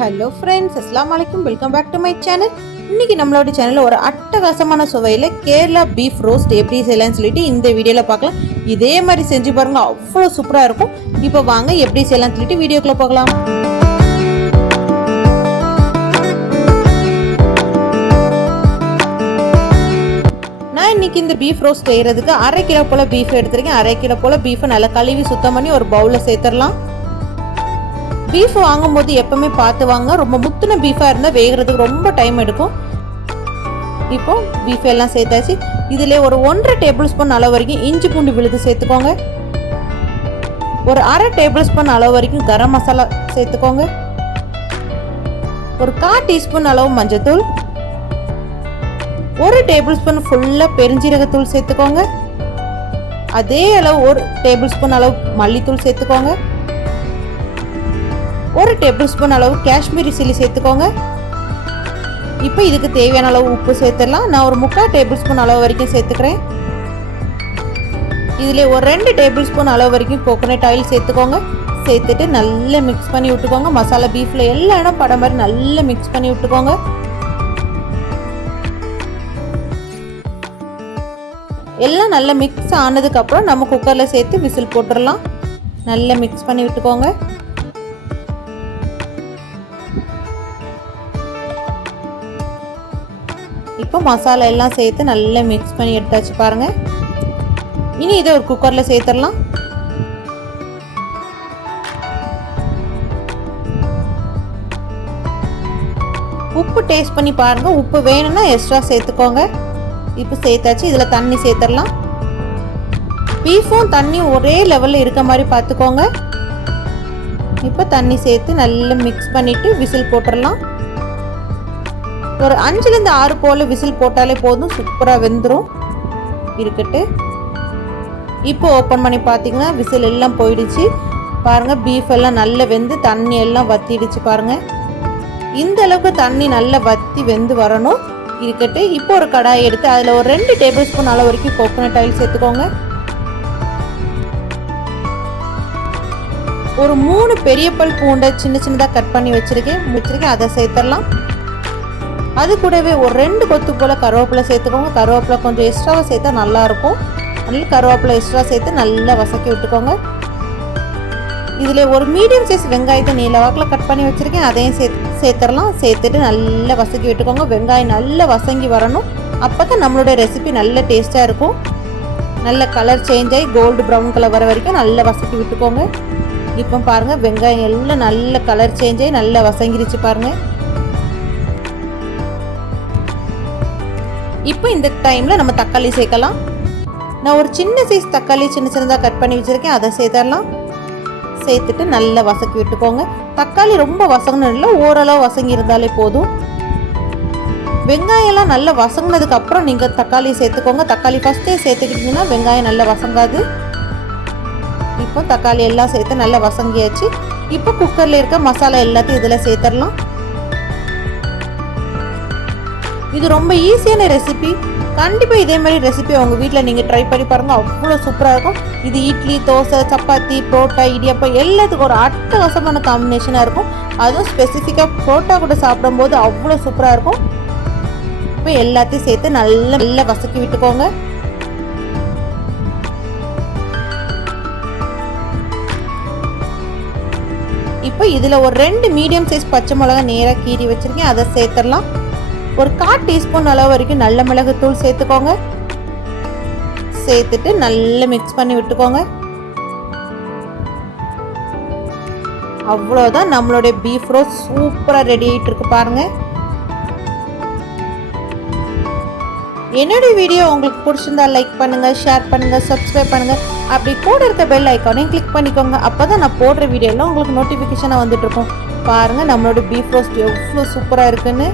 Hello friends, அஸ்ஸலாமு அலைக்கும். Welcome back to my channel. இன்றைக்கி நம்மளோட சேனலில் ஒரு அட்டகாசமான சுவையில் கேரளா பீஃப் ரோஸ்ட் எப்படி செய்யலாம்னு சொல்லிட்டு இந்த வீடியோவில் பார்க்கலாம். இதே மாதிரி செஞ்சு பாருங்கள், அவ்வளோ சூப்பராக இருக்கும். இப்போ வாங்க எப்படி செய்யலாம்னு சொல்லிட்டு வீடியோக்குள்ளே போகலாம். நான் இன்றைக்கி இந்த பீஃப் ரோஸ்ட் செய்கிறதுக்கு 1/2 கிலோ போல் பீஃப் எடுத்துருக்கேன். 1/2 கிலோ போல் பீஃபை நல்லா கழுவி சுத்தம் பண்ணி ஒரு பவுலில் சேர்த்துடலாம். பீஃப் வாங்கும்போது எப்பவுமே பார்த்து வாங்க. ரொம்ப முத்தின பீஃபாக இருந்தால் வேகிறதுக்கு ரொம்ப டைம் எடுக்கும். இப்போ பீஃப் எல்லாம் சேர்த்தாச்சு. இதில் ஒரு 1.5 டேபிள் ஸ்பூன் அளவு வரைக்கும் இஞ்சி பூண்டு விழுது சேர்த்துக்கோங்க. ஒரு 1/2 டேபிள் ஸ்பூன் அளவு வரைக்கும் கரம் மசாலா சேர்த்துக்கோங்க. ஒரு 1/4 டீஸ்பூன் அளவு மஞ்சத்தூள், 1 டேபிள் ஸ்பூன் ஃபுல்லாக பெருஞ்சீரகத்தூள் சேர்த்துக்கோங்க. அதே அளவு 1 டேபிள் ஸ்பூன் அளவு மல்லித்தூள் சேர்த்துக்கோங்க. 1 டேபிள் ஸ்பூன் அளவு காஷ்மீரி சில்லி சேர்த்துக்கோங்க. இப்போ இதுக்கு தேவையான அளவு உப்பு சேர்த்துடலாம். நான் ஒரு 3/4 டேபிள் ஸ்பூன் அளவு வரைக்கும் சேர்த்துக்கிறேன். இதில் ஒரு 2 டேபிள் ஸ்பூன் அளவு வரைக்கும் கோகோனட் ஆயில் சேர்த்துக்கோங்க. சேர்த்துட்டு நல்லா மிக்ஸ் பண்ணி விட்டுக்கோங்க. மசாலா பீஃபில் எல்லா இடம் படம் மாதிரி நல்லா மிக்ஸ் பண்ணி விட்டுக்கோங்க. எல்லாம் நல்லா மிக்ஸ் ஆனதுக்கப்புறம் நம்ம குக்கரில் சேர்த்து விசில் போட்டுடலாம். நல்லா மிக்ஸ் பண்ணி விட்டுக்கோங்க. இப்போ மசாலா எல்லாம் சேர்த்து நல்லா மிக்ஸ் பண்ணி எடுத்தாச்சு பாருங்கள். இனி இதை ஒரு குக்கரில் சேர்த்துடலாம். உப்பு டேஸ்ட் பண்ணி பாருங்கள். உப்பு வேணும்னா எக்ஸ்ட்ரா சேர்த்துக்கோங்க. இப்போ சேர்த்தாச்சு. இதில் தண்ணி சேர்த்துடலாம். பீஃபும் தண்ணியும் ஒரே லெவலில் இருக்க மாதிரி பார்த்துக்கோங்க. இப்போ தண்ணி சேர்த்து நல்லா மிக்ஸ் பண்ணிவிட்டு விசில் போட்டுடலாம். ஒரு 5லேருந்து 6 போல் விசில் போட்டாலே போதும், சூப்பராக வெந்துடும். இருக்கட்டு. இப்போ ஓப்பன் பண்ணி பார்த்தீங்கன்னா விசில் எல்லாம் போயிடுச்சு பாருங்கள். பீஃப் எல்லாம் நல்லா வெந்து தண்ணி எல்லாம் வத்திடுச்சு பாருங்கள். இந்த அளவுக்கு தண்ணி நல்லா வத்தி வெந்து வரணும். இருக்கட்டு. இப்போ ஒரு கடாயை எடுத்து அதில் ஒரு 2 டேபிள் ஸ்பூன் அளவு வரைக்கும் கோகோனட் ஆயில் சேர்த்துக்கோங்க. ஒரு 3 பெரிய பல் பூண்டை சின்ன சின்னதாக கட் பண்ணி வச்சுருக்கேன். அதை சேர்த்துடலாம். அது கூடவே ஒரு 2 கொத்து போல் கருவேப்பிலை சேர்த்துக்கோங்க. கருவேப்பிலை கொஞ்சம் எக்ஸ்ட்ராவாக சேர்த்தா நல்லாயிருக்கும். அதனால கருவேப்பிலை எக்ஸ்ட்ரா சேர்த்து நல்லா வசக்கி விட்டுக்கோங்க. இதில் ஒரு மீடியம் சைஸ் வெங்காயத்தை நீல வாக்கில் கட் பண்ணி வச்சுருக்கேன். அதையும் சேர்த்துடலாம். சேர்த்துட்டு நல்லா வசக்கி விட்டுக்கோங்க. வெங்காயம் நல்லா வசங்கி வரணும். அப்போ தான் நம்மளோட ரெசிபி நல்ல டேஸ்ட்டாக இருக்கும். நல்ல கலர் சேஞ்ச் ஆகி கோல்டு ப்ரௌன் கலர் வர வரைக்கும் நல்லா வசக்கி விட்டுக்கோங்க. இப்போ பாருங்கள், வெங்காயம் எல்லாம் நல்ல கலர் சேஞ்ச் ஆகி நல்லா வசங்கிருச்சு பாருங்கள். இப்போ இந்த டைமில் நம்ம தக்காளி சேர்க்கலாம். நான் ஒரு சின்ன சைஸ் தக்காளி சின்னதாக கட் பண்ணி வச்சுருக்கேன். அதை சேர்த்துடலாம். சேர்த்துட்டு நல்லா வசக்கி விட்டுக்கோங்க. தக்காளி ரொம்ப வசங்கணும் இல்லை, ஓரளவு வசங்கி இருந்தாலே போதும். வெங்காயம்லாம் நல்லா வசங்கினதுக்கு அப்புறம் நீங்கள் தக்காளி சேர்த்துக்கோங்க. தக்காளி ஃபஸ்ட்டே சேர்த்துக்கிட்டிங்கன்னா வெங்காயம் நல்லா வசங்காது. இப்போ தக்காளி எல்லாம் சேர்த்து நல்லா வசங்கியாச்சு. இப்போ குக்கரில் இருக்க மசாலா எல்லாத்தையும் இதில் சேர்த்துடலாம். இது ரொம்ப ஈஸியான ரெசிபி. கண்டிப்பாக இதே மாதிரி ரெசிபி உங்கள் வீட்டில் நீங்கள் ட்ரை பண்ணி பாருங்கள், அவ்வளோ சூப்பராக இருக்கும். இது இட்லி, தோசை, சப்பாத்தி, புரோட்டா, இடியாப்பம் எல்லாத்துக்கும் ஒரு அட்டகாசமான காம்பினேஷனாக இருக்கும். அதுவும் ஸ்பெசிஃபிக்காக புரோட்டா கூட சாப்பிடும்போது அவ்வளோ சூப்பராக இருக்கும். இப்போ எல்லாத்தையும் சேர்த்து நல்லா வசக்கி விட்டுக்கோங்க. இப்போ இதில் ஒரு 2 மீடியம் சைஸ் பச்சை மிளகா நேராக கீறி வச்சுருக்கேன். அதை சேர்த்துடலாம். ஒரு 1/4 டீஸ்பூன் அளவு வரைக்கும் நல்ல மிளகுத்தூள் சேர்த்துக்கோங்க. சேர்த்துட்டு நல்லா மிக்ஸ் பண்ணி விட்டுக்கோங்க. அவ்வளோதான், நம்மளுடைய பீஃப் ரோஸ்ட் சூப்பராக ரெடி ஆகிட்டு இருக்கு பாருங்க. என்னுடைய வீடியோ உங்களுக்கு பிடிச்சிருந்தா லைக் பண்ணுங்கள், ஷேர் பண்ணுங்கள், சப்ஸ்கிரைப் பண்ணுங்கள். அப்படி கூட இருக்க பெல் ஐக்கானையும் கிளிக் பண்ணிக்கோங்க. அப்போ தான் நான் போடுற வீடியோலாம் உங்களுக்கு நோட்டிஃபிகேஷனாக வந்துட்டு இருக்கும். பாருங்கள் நம்மளோட பீஃப் ரோஸ்ட் எவ்வளோ சூப்பராக இருக்குன்னு.